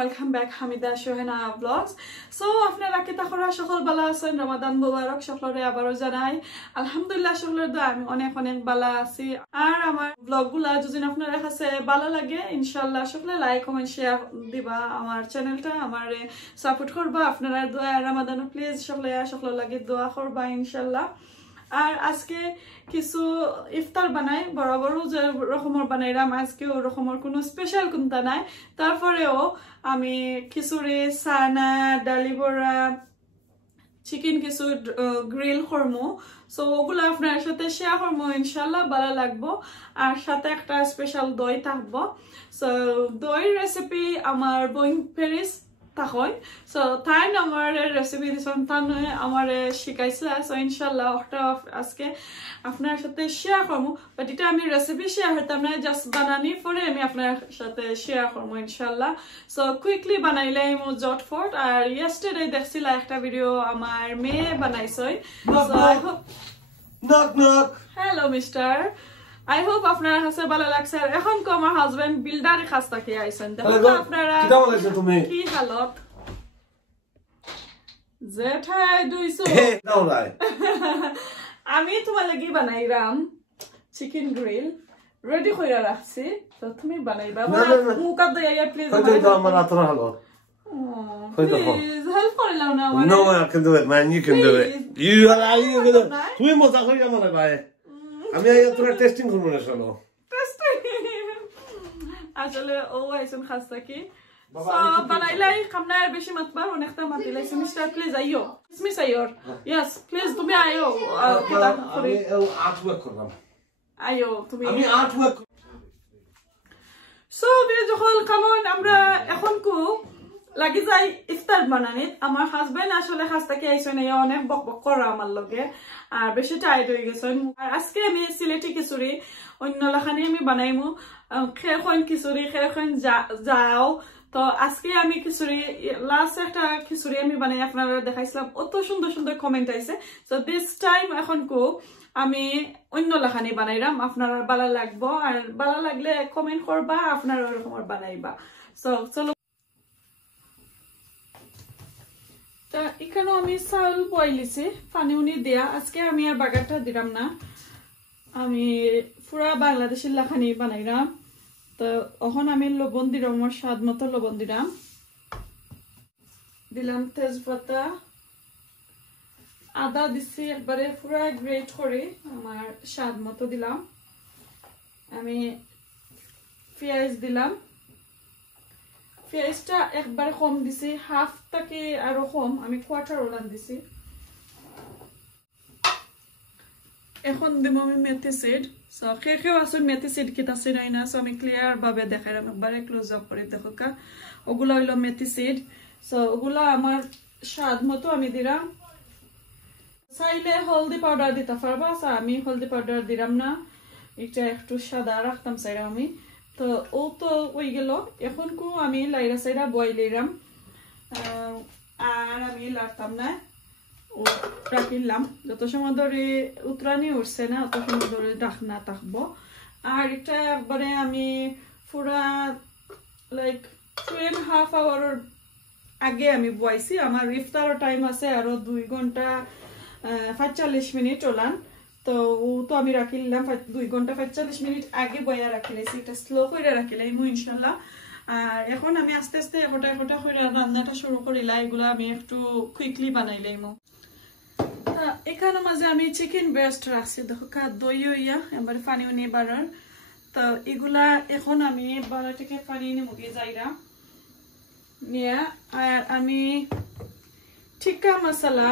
Welcome back hamidashuhenavlogs. So আপনারা কি তাহরা সকল ভালো আছেন? রমাদান মুবারক সকলরে আবারো জানাই। আলহামদুলিল্লাহ সকলের দোয়া আমি অনেক অনেক ভালো আছি। আর আমার ব্লগগুলা যদি আপনাদের কাছে ভালো লাগে ইনশাআল্লাহ সকলে লাইক কমেন্ট শেয়ার দিবা আমার চ্যানেলটা আমারে সাপোর্ট করবা আপনারা দোয়া রমাদান প্লিজ সকলে লাগে দোয়া করবা ইনশাআল্লাহ। আর আজকে কিছু ইফতার বানাই বরাবরও যে রকমের বানাইলাম আজকে ও রকমের কোনো স্পেশাল কোনটা নাই তারপরেও আমি খিচুড়ি সানা ডালি বড়া চিকেন কিছু গ্রিল করমু সো ওগুলো আপনার সাথে শেয়ার করবো ইনশাল্লাহ ভালো লাগবো আর সাথে একটা স্পেশাল দই থাকবো সো দই রেসিপি আমার বোন প্যারিস তাহলে সো তাই আমার রেসিপি দিছেন তাই আমার শিখাইছিল সো ইনশাআল্লাহ ওটা আজকে আপনার সাথে শেয়ার করব বাট এটা আমি রেসিপি শেয়ার করতাম না জাস্ট বানানি পরে আমি আপনার সাথে শেয়ার করব ইনশাআল্লাহ সো কুইকলি বানাইলে আমি জটফট আর ইয়েস্টারডে দেখছিল একটা ভিডিও আমার মেয়ে বানাইছই so I hope knock knock hello mister I hope আপনারা কাছে ভালো লাগছে আর এখন কো আমার হাজবেন্ড বিল্ডারের কাছ থেকে আইছেন দেখো আপনারা কি দাও লাগছে তুমি কি হালত জেঠাই দুইছো দাও লাই আমি তোমার লাগি বানাইরাম চিকেন গ্রিল রেডি কইরা রাখছি তো তুমি বানাইবা মুকা দইয়া প্লিজ কই দাও আমার আতরা হালত Please help করলাও না আমার No I can do it man you can do it you are তুমি মজা কইরা মানে ভাই আমি আইয়া তোরা টেস্টিং করব না চলো টেস্টিং আসলে ও আইসন খাস্তা কি সো বানাইলাই খামনা বেশি মাতবা অনেকটা মাতিলাইছি মিস্টার প্লিজ আইও মিস আইওর ইয়েস প্লিজ তুমি আইও আমি আর্টওয়ার্ক করলাম আইও তুমি আমি আর্টওয়ার্ক সো দিয়ে যখন কামন আমরা এখন কো লাগি যাই ইফতার বানানি আমার হাজবেন্ড আসলে খাস্তাকে আইসন এই অনেক বকবক করে আমার লগে আর বেশি টাইট হয়ে গেছেন আর আজকে আমি সিলেটি খিচুড়ি অন্য লাখানি আমি বানাইমু খেখন খিচুড়ি খেখন যাও তো আজকে আমি খিচুড়ি লাস্ট একটা খিচুড়ি আমি বানাই আপনারা দেখাইছিলাম অত সুন্দর সুন্দর কমেন্ট আইছে সো দিস টাইম এখন কো আমি অন্য লাখানি বানাইরাম আপনারা ভালো লাগবো আর ভালো লাগলে কমেন্ট করবা আপনারা ওরকম বানাইবা সো চলো তা এখানে আমি চাউল বইলিছি পানি উনি দিয়া আজকে আমি আর বাগারটা দিলাম না আমি পুরা বাংলাদেশের লাখানি বানাইলাম তো এখন আমি লবণ দিলাম আমার স্বাদ মতো লবণ দিলাম তেজপাতা আদা দিছি একবারে পুরা গ্রেট করে আমার স্বাদ মতো দিলাম আমি পেঁয়াজ দিলাম পেঁয়াজটা একবারে কম দিছি হাফ থেকে আরো কম আমি কোয়ার্টার ওলান দিছি এখন দিব আমি মেথি সিড সো কেউ আছে মেথি সিড কিটা চিনাই না সো আমি ক্লিয়ার ভাবে দেখাইলাম একবারে ক্লোজ আপ করে দেখো কা ওগুলা হইলো মেথি সিড সো ওগুলা আমার স্বাদ মতো আমি দিলাম চাইলে হলদি পাউডার দিতে পারবা সো আমি হলদি পাউডার দিলাম না এটা একটু সাদা রাখতাম চাইরা আমি তো ও তো ওই গেল এখন কো আমি লাইরা সাইরা বয়েল দিলাম আর আমি লাড়তাম না ও রাখিলাম যত সময় ধরে উতরানি উঠছে না তত সময় ধরে ঢাকনা থাকবো আর এটা একবারে আমি পুরা লাইক 2.5 আওয়ার আগে আমি বইছি আমার ইফতারের টাইম আছে আরো 2 ঘন্টা 45 মিনিট ওলান তো ও তো আমি রাখিলাম 2 ঘন্টা 45 মিনিট আগে বয়া রাখিলাইছি এটা স্লো করে রাখিলাই মু ইনশাআল্লাহ আর এখন আমি আস্তে আস্তে একটা করে রান্নাটা শুরু করিলা এগুলা আমি একটু কুইকলি বানাইলাইমু এখানে মাঝে আমি চিকেন ব্রেস্ট রাখছি দেখো কা দই হইয়া এবার পানিও নিয়ে বাড়ার তো এগুলা এখন আমি বাড়া থেকে পানি নিয়ে মুগিয়ে যাইরা নিয়ে আর আমি টিক্কা মশলা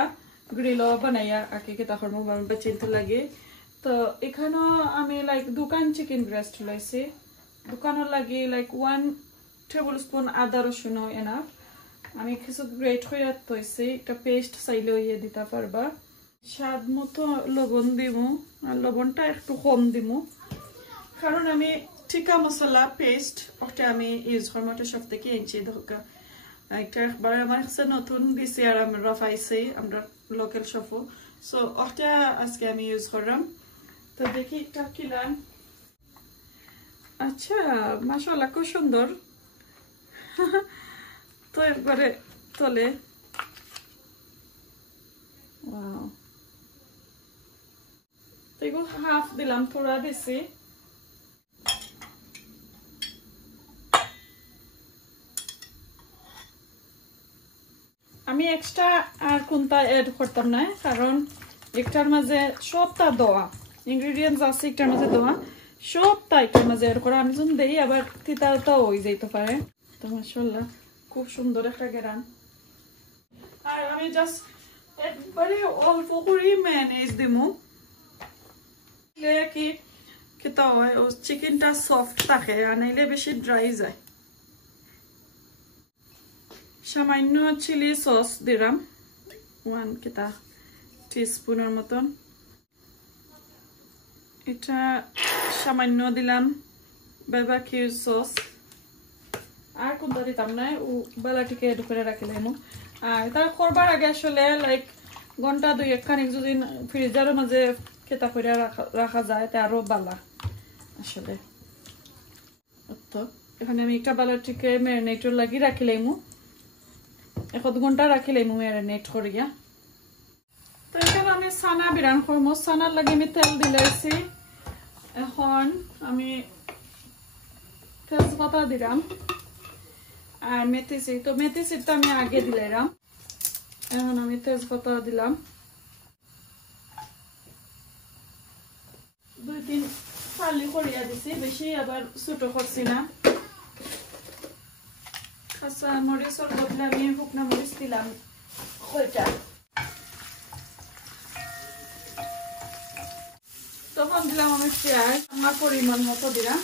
গ্রিল বানাইয়া আগে কে তখন বেচিনতে লাগে তো এখানে আমি লাইক দোকান চিকেন ব্রেস্ট লাইছি দোকানের লাগে লাইক 1 টেবিলস্পুন আদা রসুন এনাফ আমি কিছু গ্রেট করে তৈছি একটা পেস্ট চাইলে ইয়ে দিতে পারবা স্বাদ মতো লবণ দিমু আর লবণটা একটু কম দিমু কারণ আমি টিক্কা মশলা পেস্ট ওটা আমি ইউজ করবো ওটা সব থেকে এনছি ধোকা একটা একবার আমার কাছে নতুন দিছি আর আমরা পাইছি আমরা লোকাল শপও সো ওটা আজকে আমি ইউজ করলাম তো দেখি এটা কিলাম আচ্ছা মাশাআল্লাহ খুব সুন্দর তো একবারে তলে ওয়াও তো এগুলো হাফ দিলাম পুরা দিছি আমি এক্সট্রা আর কোনটা এড করতাম না কারণ একটার মাঝে সবটা দেওয়া ইনগ্রেডিয়েন্টস আছে একটার মাঝে দেওয়া সবটা একটার মাঝে এড করা আমি যখন দেই আবার তিতাটাও হয়ে যাইতে পারে তো মাশাআল্লাহ খুব সুন্দর একটা ঘ্রাণ আর আমি জাস্ট একবারে অল্প করে মেয়োনেজ দিমু কি খেতে হয় ও চিকেনটা সফট থাকে আর নাইলে বেশি ড্রাই যায় সামান্য চিলি সস দিলাম 1 টিস্পুনের মতন এটা সামান্য দিলাম বারবিকিউ সস আর কোনটা দিতাম না ও বালাটিকে এড করে রাখিলাম আর এটা করবার আগে আসলে লাইক ঘন্টা 2-1 খানিক যদি ফ্রিজারের মাঝে কেতা করে রাখা যায় তা আরো ভালো আসলে তো এখানে আমি একটা বালাটিকে ম্যারিনেটর লাগি রাখিলাম 1 ঘন্টা রাখিলাম ম্যারিনেট করিয়া তো এখানে আমি সানা বিরান করবো সানার লাগে আমি তেল দিলাইছি এখন আমি তেজপাতা দিলাম আর মেথি সিড তো মেথি সিডটা আমি আগে দিলাম এখন আমি তেজপাতা দিলাম 2-3 ফালি করিয়া দিছি বেশি আবার ছোট করছি না কাঁচা মরিচের বদলে আমি শুকনা মরিচ দিলাম কয়টা তখন দিলাম আমি পেঁয়াজ আমার পরিমাণ মতো দিলাম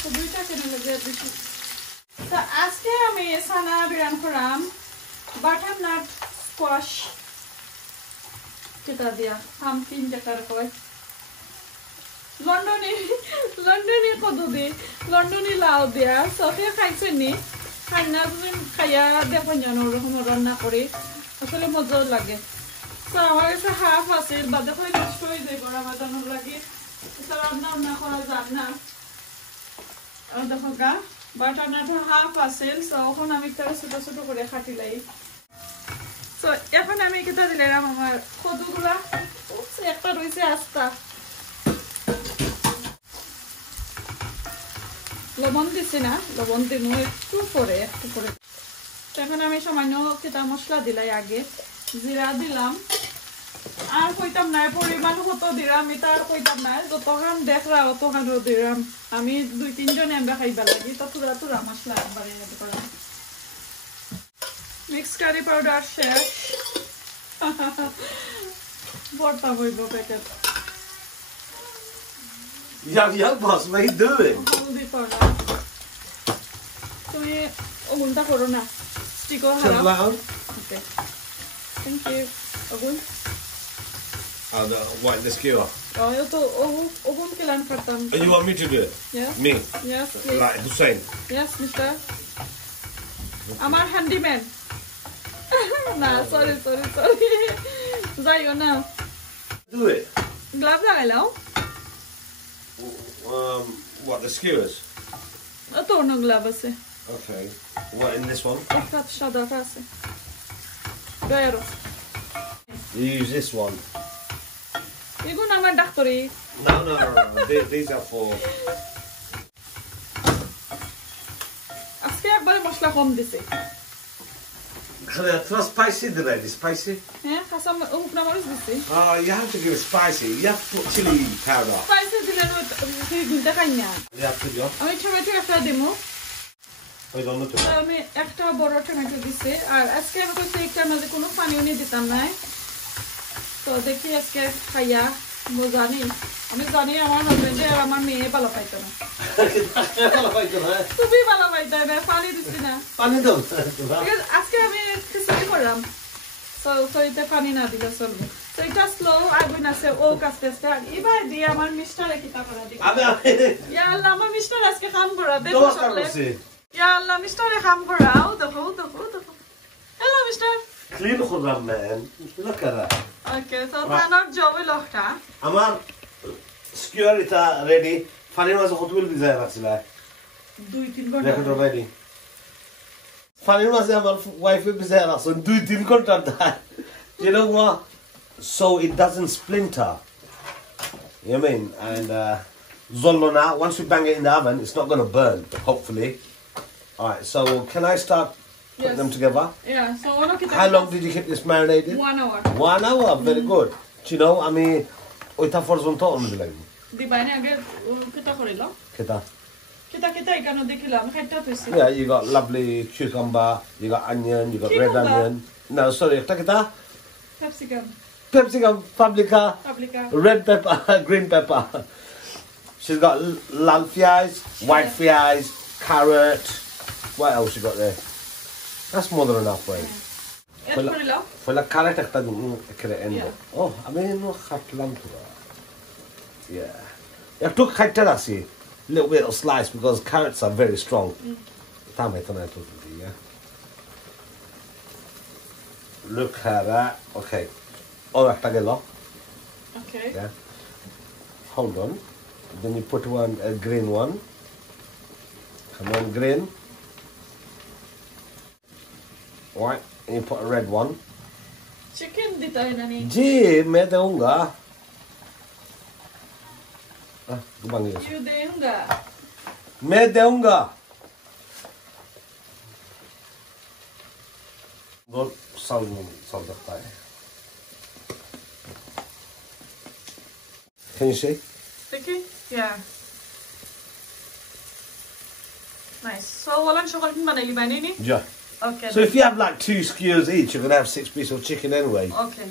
তো 2টা কেনে লাগে বেশি তো আজকে আমি সানা বিরান করাম বাটারনাট স্কোয়াশ কেটা দিয়া পাম্পকিন যেটার কয় লন্ডনী পদ্ধতি লন্ডনী লাউ দিয়া সফিয়া খাইছে নি খাইনা তুমি খাইয়া দেখুন জানো ওরকম রান্না করি আসলে মজাও লাগে তো আমার কাছে হাফ আছে বাদে করে নষ্ট হয়ে যায় রামাদানের লাগে রান্না করা যান না দেখো গা বাটারনাটের হাফ আছে তো এখন আমি তারা ছোট ছোট করে কাটিলাই তো এখন আমি কেটা দিলাম আমার কদুগুলা একটা রয়েছে আস্তা লবণ দিছি না লবণ দিব একটু পরে এখন আমি সামান্য কেটা মশলা দিলাই আগে জিরা দিলাম আর কইতাম না পরিমাণ কত দিলাম এটা আর কইতাম না যতখান দেখরা অতখান দিলাম আমি 2-3 জনে আমরা খাইবা লাগি তো তুরা মশলা একবারে এড করলাম মিক্স কারি পাউডার শেষ বড়টা হইব packet Yeah, boss, what are you doing? হলদি পাউডার তুমি ওগুনটা করো না স্টিকও হারাও loud. ওকে থ্যাংক ইউ ওগুন White the skewer. yo to ogun kilan kartam And you want me to do it? yes Me? yes please. Like Hussein? Yes mister amar handyman na sorry jaiyo na Do it. glove lagailao What, the skewers? to no glove ase Okay. What, in this one? ekta shada ase doero You use this one. egun amar doctori No. These are for... aske ekbar mosla kom dise Throw spicy today, spicy? kasam upna maris dise You have to give it spicy. You have to put chili powder. spicy dile no ki gunta kanya You have to do it. ami tomato ekta demo Wait on the top. আমি একটা বড় tomato দিছি আর আজকে আমি কইছি একটার মধ্যে কোনো পানিও নি দিতাম না তো দেখি আজকে খাইয়া মজা নেই আমি জানি আমার হাজবেন্ড আর আমার মেয়ে ভালো পাইতো না খুবই ভালো পাইতো না পানি দিছি না Pani daw. আজকে আমি খিচুড়ি করলাম তো সইতে পানি না দিলে চলবে তো এটা স্লো আগুন আছে ও কাস্তে আস্তে এবার দিয়ে আমার মিষ্টারে কিতা করা দিই ইয়া আল্লাহ আমার মিষ্টার আজকে কাম করা দে Yalla, Mr. Ham for out. Hello, Mr. Clean khudam man. Look at that. Okay, so I'm not job locked. Amar skewer ita ready. Fanny was a hot will be there actually. Do it in Record ready. Fanny was our wife will be there so do it in contact that. You know what? So it doesn't splinter. You know what I mean? And Zollona, once we bang it in the oven, it's not going to burn, hopefully. Alright, so can I start putting them together? Yeah, so how long did you keep this marinated? 1 hour. 1 hour, very good. Do you know, I mean, oita forzo to on the leg. Di ba ni age kita korilo? Kita. Kita ikano dekilam khaita tuisi. Yeah, you got lovely cucumber, you got onion, you got red onion. No, sorry, kita. Capsicum, paprika, red pepper, green pepper. She's got lal fias, white fias, carrot. What else you got there? That's more than enough, right? For the carrot, oh, I mean, no hatlam. Yeah. You took a little bit of slice because carrots are very strong. Yeah. Look at that. Okay. Alright, okay. Yeah. Hold on. Then you put one, a green one. Come on, green. Alright, and you put a red one. Chicken dito nani. Gee, me deunga. Ah, gumang yun. You deunga. Me deunga. Don't sound that way. Can you see? Sticky? Yeah. Nice. So, walang chocolate manali ba nini? Yeah. Okay. So if you have like 2 skewers each, you're gonna have 6 pieces of chicken anyway. Okay.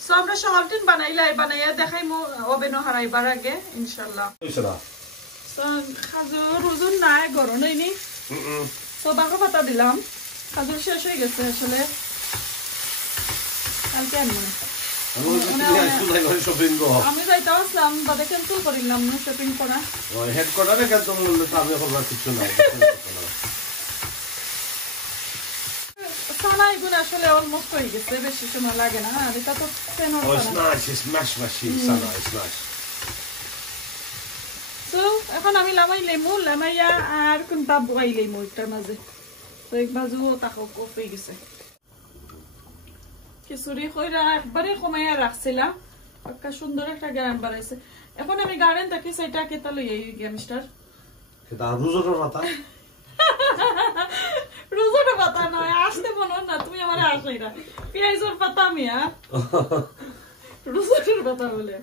So আমরা chocolate banaya dekhai mo oven o harai barage inshallah. So khazur ruzun nai goro nei ni. So bako pata dilam. Khazur shesh hoye geche ashole. Kalke anbone. আমি যাইতে আসলাম বাদে cancel করিলাম না shopping করা ওই হেডকোয়ার্টারে cancel করলে তো আমি করবার কিছু নাই সানা এগুলো আসলে অলমোস্ট হয়ে গেছে বেশি সময় লাগে না আর এটা তো পেনর Oh, it's nice, it's mash machine, Sana, it's nice. So, এখন আমি লামাইয়া আর কোনটা বই লেমু এটার মাঝে তো এক বাজু তাকো কফি গেছে কিসুরি কইরা একবারে কমাইয়া রাখছিলাম একটা সুন্দর একটা গান বানাইছে এখন আমি গার্ডেন দেখি সেটা কেতা লই গিয়া মিস্টার কেতা রুজোর পাতা রুজোর পাতা নয় আসতে মন না তুমি আমারে আসাইরা পেঁয়াজের পাতা মিয়া রুজোর পাতা বলে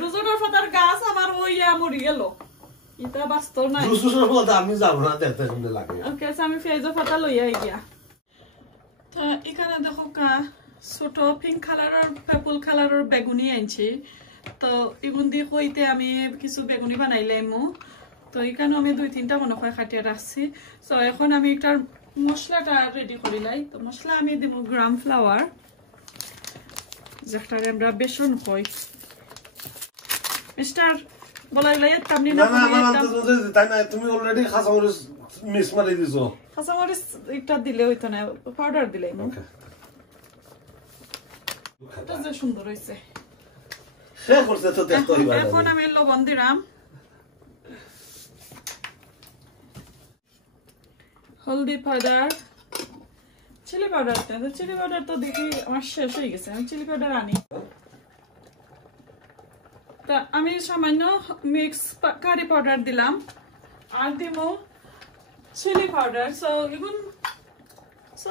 রুজোর পাতার গাছ আমার ওইয়া মরি গেল এটা বাস্তব না রুজোর পাতা আমি যাব না দেখতে কেমন লাগে ওকে আমি পেঁয়াজের পাতা লইয়া গিয়া তো এখানে দেখো কা ছোট পিঙ্ক কালারের পার্পল কালারের বেগুনি আনছি তো এগুন দিয়ে কইতে আমি কিছু বেগুনি বানাইলাম তো এখানে আমি 2-3টা মনে হয় কাটিয়ে রাখছি সো এখন আমি একটার মশলাটা রেডি করিলাই তো মশলা আমি দিব গ্রাম ফ্লাওয়ার যেটারে আমরা বেসন কই মিস্টার বলাইলাই তামনি না তাই না তুমি অলরেডি খাসামরিচ মিক্স মারি দিছো খাসামরিচ একটা দিলে হইতো না পাউডার দিলাই ওকে এটা যে সুন্দর হইছে শেষ করতে তো দেখতে হইবা এখন আমি লবণ দিলাম হলদি পাউডার চিলি পাউডার তো দেখি আমার শেষ হয়ে গেছে আমি চিলি পাউডার আনি তা আমি সামান্য মিক্স কারি পাউডার দিলাম আর দিব চিলি পাউডার সো এগুন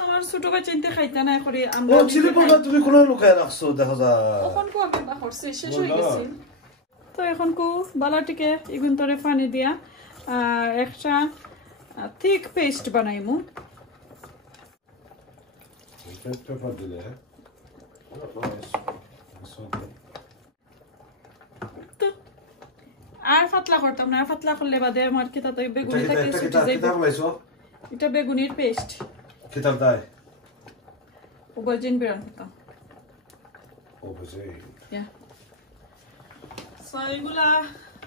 আমার ছোট বাচ্চা চিনতে খাইতা না করে আমরা চিলি পাউডার তুমি কোন লুকায় রাখছো দেখো যা এখন কো আমি বা করছি শেষ হয়ে গেছে তো এখন কো বালাটিকে এগুন তরে পানি দিয়া আর একটা thick paste বানাইমু পেপার দিলে আর পাতলা করতাম না পাতলা করলে বাদে আমার কিতা তো বেগুনি থাকে ছুটে যাইবো এটা বেগুনির পেস্ট কিতাব দাই ওবাজিন বেরান কথা ওবাজিন ইয়া সো এগুলা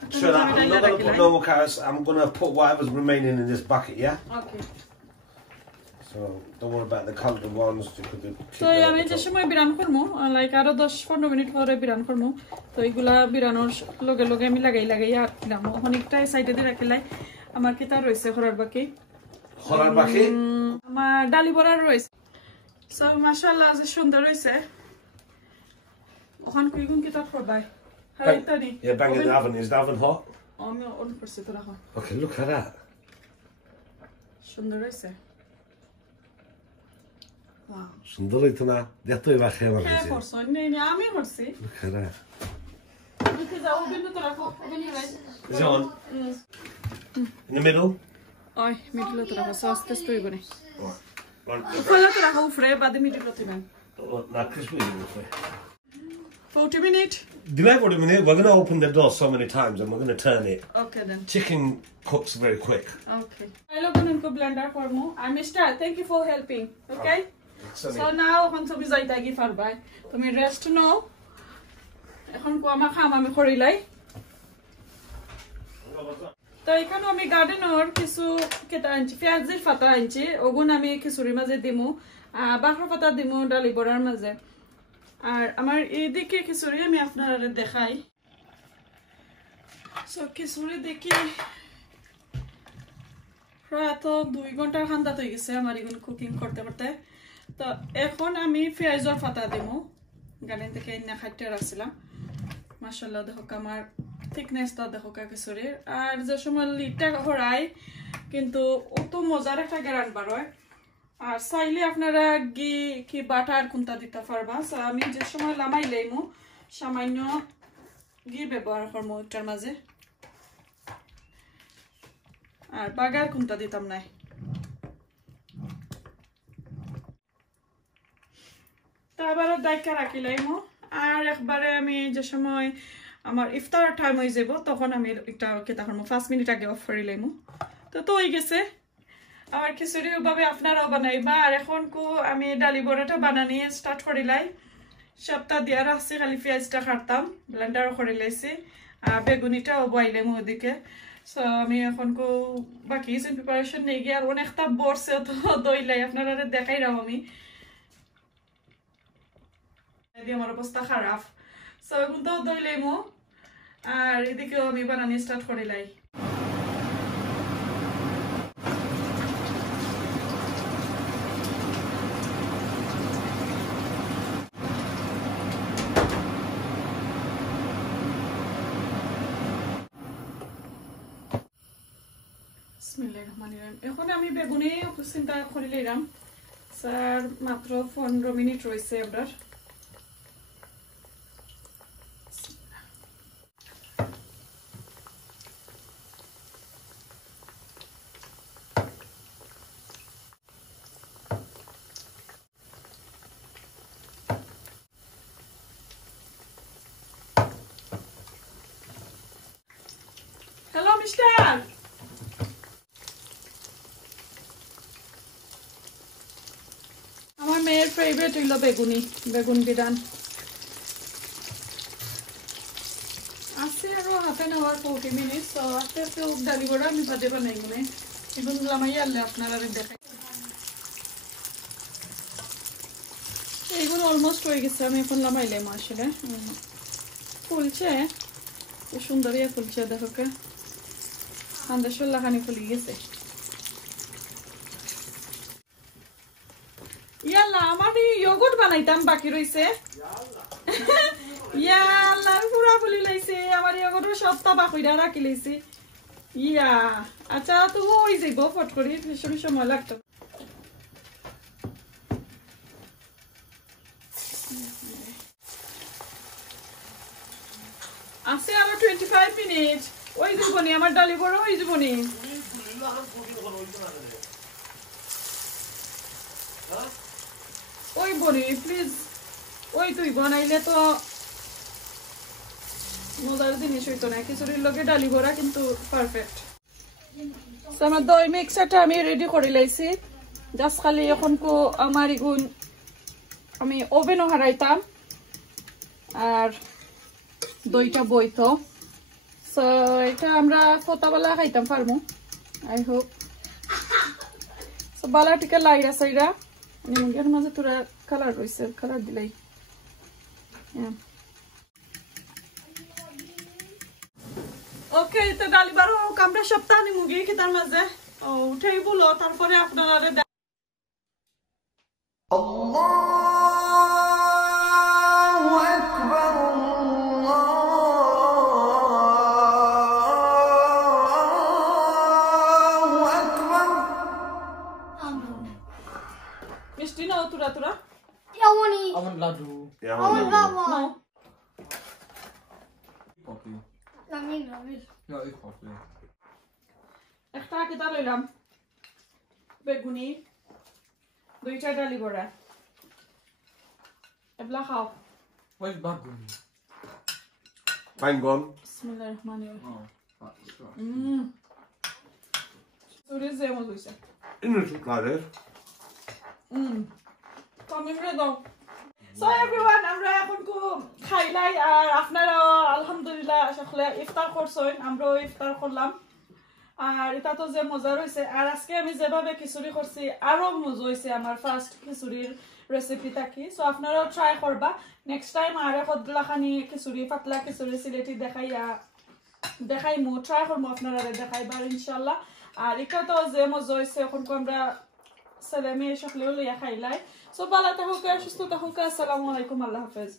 So that, I'm not going to put normal carrots. I'm going to put whatever's remaining in this bucket, yeah? Okay. So don't worry about the coloured ones. So আমি যে সময় বিরান করব like আরো 10-15 minute পরে বিরান করব তো এইগুলা বিরানোর লগে লগে আমি লাগাই আর দিলাম অনেকটা সাইডে দিয়ে রাখিলাই আমার কি তার রইছে খরার বাকি আমার ডালি বড়ার রইছে সো মাশাআল্লাহ যে সুন্দর হইছে ওখান কই গুণ কি তার করবাই হাইতানি Yeah, bang in the oven. Is the oven hot? আমি অন করছি তো রাখো Okay, look at that. সুন্দর হইছে wow সুন্দর হইতো না দেখতে এবা খেয়ে আমার হ্যাঁ করছ নেই আমি করছি look at that. ওকে যাও বিন্দু তো রাখো Is it on? In the middle? Ay, middle to raho, sauce test hoibo ne. Right. Full to raho fry, bade middle to diben. Not crispy. 40 minutes. Delay 40 minutes. We're going to open the door so many times and we're going to turn it. Okay then. Chicken cooks very quick. Okay. I love unko blender kormo. I'm Mr. Thank you for helping. Okay? So now এখন তুমি যাইতা কি পারবাই তুমি rest নাও এখন কো আমা খাম আমি করিলাই তো এখানে আমি গার্ডেনর কিছু কেটা আনছি পেঁয়াজের পাতা আনছি ওগুন আমি খিচুড়ির মাঝে দিমু বাখর পাতা দিমু ডালি বড়ার মাঝে আর আমার এইদিকে খিচুড়ি আমি আপনারা দেখাই সো খিচুড়ি দেখি প্রায় তো 2 ঘন্টার খান্দা হয়ে গেছে আমার এগুলো কুকিং করতে করতে তো এখন আমি পেঁয়াজের পাতা দিমু গার্ডেন থেকে এনে খাইতে রাখছিলাম মাশাআল্লাহ দেখো আমার thickness-টা দেখো খিচুড়ির আর যে সময় লিডটা হরাই কিন্তু অত মজার একটা গ্রান বারয় আর চাইলে আপনারা ঘি কি বাটার কোনটা দিতে পারবা আমি যে সময় লামাই লইমু সামান্য ঘি ব্যবহার করবো এটার মাঝে আর বাগার কোনটা দিতাম নাই তারপরে ডাইকা রাখি লইমু আর একবারে আমি যে সময় আমার ইফতার টাইম হয়ে যাব তখন আমি একটা কেতা করব 5 মিনিট আগে অফ করে লইমু তো হয়ে গেছে আমার খিচুড়ি ওভাবে আপনারাও বানাইবা আর এখন কো আমি ডালি বড়াটা বানানি স্টার্ট করিলাই সপ্তাহ দিয়া রাখছি খালি পেঁয়াজটা কাটতাম ব্লেন্ডার করে লাইছি আর বেগুনিটাও বইলাম ওদিকে সো আমি এখন কো বাকি সিন প্রিপারেশন নেই গিয়ে আর অনেকটা বর্ষে তো দইলাই আপনারা দেখাই রাও আমি এদি আমার অবস্থা খারাপ সো এখন তো দইলাইমু আর এদিকেও আমি বানানি স্টার্ট করিলাই এখন আমি বেগুনি চিন্তা করে লইলাম স্যার মাত্র 15 মিনিট রয়েছে আপনার হ্যালো মিস্টার আমার মেয়ের ফেভারিট হইল বেগুন বিরান আছে আরো হাফ এন আওয়ার 40 মিনিট তো আস্তে আস্তে ডালি বড়া আমি বাদে বানাই মনে এখন লামাই আনলে আপনারা দেখাই এইগুলো অলমোস্ট হয়ে গেছে আমি এখন লামাইলাম আসলে ফুলছে সুন্দর ইয়ে ফুলছে দেখো কে আমাদের শোল্লাখানি ফুলি গেছে ইয়াল্লা আমার ইয়োগurt বানাইতাম বাকি রইছে ইয়াল্লা পুরা ফুলি লাইছে আমার ইয়োগurt সবটা বাকিরা রাখি লাইছে ইয়া আচ্ছা তো ওই যাইব ফট করি ভীষণ সময় লাগতো আছে আরো 25 মিনিট ওই জীবনী আমার ডালি বড় ওই জীবনী ওই বনি প্লিজ ওই তুই বানাইলে তো মজার জিনিস হইতো না খিচুড়ির লগে ডালি বড়া কিন্তু পারফেক্ট আমার দই মিক্সারটা আমি রেডি করে লাইছি জাস্ট খালি এখন কো আমার ইগুন আমি ওভেনও হারাইতাম আর দইটা বইতো সো এটা আমরা ফতাবালা খাইতাম পারমু আই হোপ সো বালা টিকা লাইরা সাইরা নিমগের মাঝে তোরা কালার রইছে কালার দিলাই ওকে তো ডালি বারো আমরা সপ্তাহ নিমুগি কি তার মাঝে উঠেই বলো তারপরে আপনারা মিষ্টি নাও তোরা তোরা Awan ladu. নাও Kopi. Namin. Ja, ich kopi. একটা কেতা লইলাম বেগুনি দুইটা ডালি বড়া এবলা খাও Was ist Bagun? Hang on. বিসমিল্লাহির রহমানির রহিম Oh, das ist klar. সুরে যেমন হইছে Innocent like this. কমেন্টে দাও সো এভরিওয়ান আমরা এখন কো খাইলাই আর আপনারা আলহামদুলিল্লাহ সকলে ইফতার করছেন আমরাও ইফতার করলাম আর এটা তো যে মজা রইছে আর আজকে আমি যেভাবে খিচুড়ি করছি আরো মজা হইছে আমার ফার্স্ট খিচুড়ির রেসিপিটা কি সো আপনারাও ট্রাই করবা নেক্সট টাইম আর কতলাখানি খিচুড়ি পাতলা খিচুড়ি সিলেটি দেখাইমু ট্রাই করবো আপনারা দেখাইবার ইনশাআল্লাহ আর এটা তো যে মজা হইছে এখন কো আমরা ছেলে মেয়ে সকলেও লইয়া খাইলাই সো ভালো থাকুক সুস্থ থাকুক আসসালামু আলাইকুম আল্লাহ হাফেজ